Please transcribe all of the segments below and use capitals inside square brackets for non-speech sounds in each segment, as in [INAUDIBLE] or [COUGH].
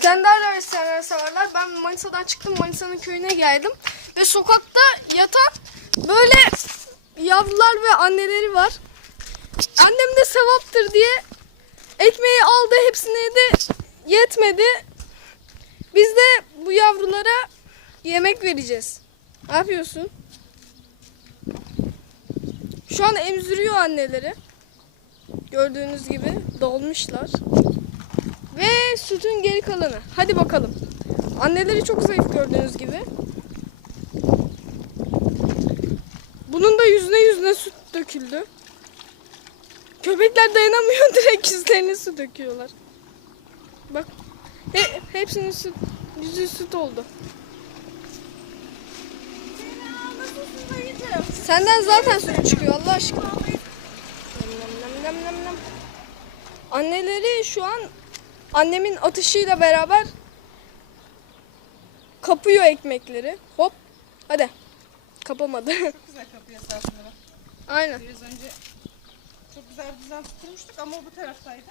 İskender besleyenler severler. Ben Manisa'dan çıktım. Manisa'nın köyüne geldim. Ve sokakta yatan böyle yavrular ve anneleri var. Annem de sevaptır diye ekmeği aldı. Hepsini yedi. Yetmedi. Biz de bu yavrulara yemek vereceğiz. Ne yapıyorsun? Şu an emziriyor anneleri. Gördüğünüz gibi dolmuşlar. Sütün geri kalanı. Hadi bakalım. Anneleri çok zayıf gördüğünüz gibi. Bunun da yüzüne yüzüne süt döküldü. Köpekler dayanamıyor [LAUGHS] direkt yüzlerine su döküyorlar. Bak. He, hepsinin süt, yüzü süt oldu. Senden zaten süt çıkıyor Allah aşkına. Anneleri şu an annemin atışıyla beraber kapıyor ekmekleri. Hop. Hadi. Kapamadı. Çok [LAUGHS] güzel kapıyor esasında bak. Aynen. Biraz önce çok güzel bir düzen tutturmuştuk ama o bu taraftaydı.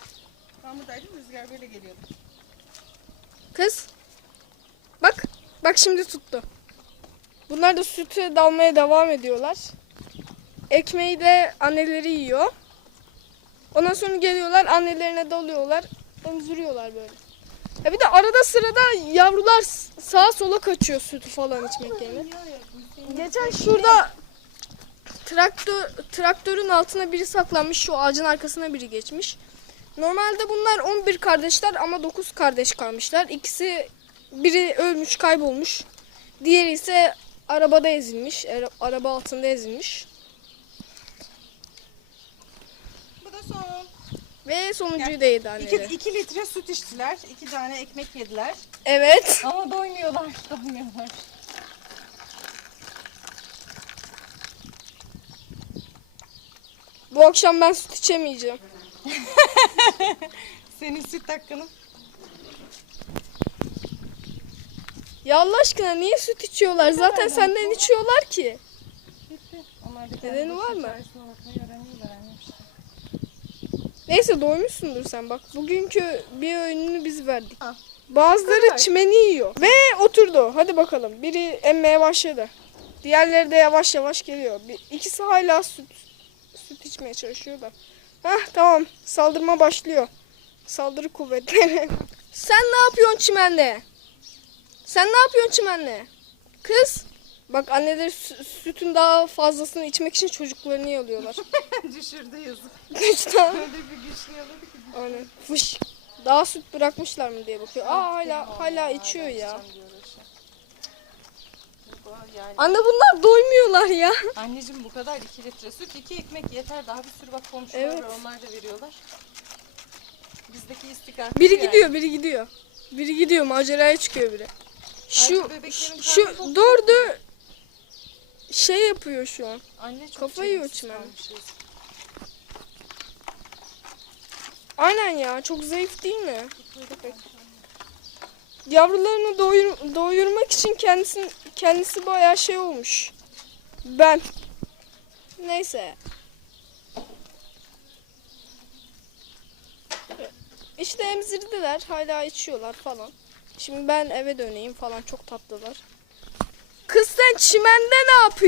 Ben buradaydım rüzgar böyle geliyordu. Kız. Bak. Bak şimdi tuttu. Bunlar da sütü dalmaya devam ediyorlar. Ekmeği de anneleri yiyor. Ondan sonra geliyorlar annelerine dalıyorlar. Emziriyorlar böyle. Ya bir de arada sırada yavrular sağa sola kaçıyor sütü falan içmek yerine. Geçen şurada traktör traktörün altına biri saklanmış. Şu ağacın arkasına biri geçmiş. Normalde bunlar 11 kardeşler ama 9 kardeş kalmışlar. İkisi biri ölmüş, kaybolmuş. Diğeri ise arabada ezilmiş. ara- Araba altında ezilmiş. Bu da son. Ve sonuncuyu da yedi anneleri. iki litre süt içtiler. iki tane ekmek yediler. Evet. Ama doymuyorlar. [LAUGHS] Doymuyorlar. Bu akşam ben süt içemeyeceğim. [LAUGHS] Senin süt hakkını. Ya Allah aşkına niye süt içiyorlar? Zaten senden içiyorlar ki. Nedeni var mı? çaresine bakmayı öğreniyorlar annem işte. Neyse doymuşsundur sen bak. Bugünkü bir öğününü biz verdik. Ha. Bazıları Güzel. çimeni yiyor. Ve oturdu. Hadi bakalım. Biri emmeye başladı. Diğerleri de yavaş yavaş geliyor. Bir, ikisi hala süt süt içmeye çalışıyor da. Heh tamam. Saldırma başlıyor. Saldırı kuvvetleri. [LAUGHS] Sen ne yapıyorsun çimenle? Sen ne yapıyorsun çimenle? Kız. Bak anneleri sü- sütün daha fazlasını içmek için çocuklarını yalıyorlar. [LAUGHS] Düşürdü yazık. Üç tane. Öyle bir güçlü yaladı ki. Aynen. Fış. Daha süt bırakmışlar mı diye bakıyor. Aa hala hala içiyor ya. Yani. Anne bunlar doymuyorlar ya. Anneciğim bu kadar 2 litre süt, 2 ekmek yeter. Daha bir sürü bak komşular Evet. var onlar da veriyorlar. Bizdeki istikrar. Biri gidiyor, biri gidiyor. Biri gidiyor, maceraya çıkıyor biri. Şu bebeklerin şu tok. dördü şey yapıyor şu an. Anne çok Kafayı yazık. Aynen ya, çok zayıf değil mi? Köpek. Yavrularını doyur, doyurmak için kendisi kendisi bayağı şey olmuş. Ben. Neyse. İşte emzirdiler, hala içiyorlar falan. Şimdi ben eve döneyim falan çok tatlılar. Kız sen çimende ne yapıyorsun?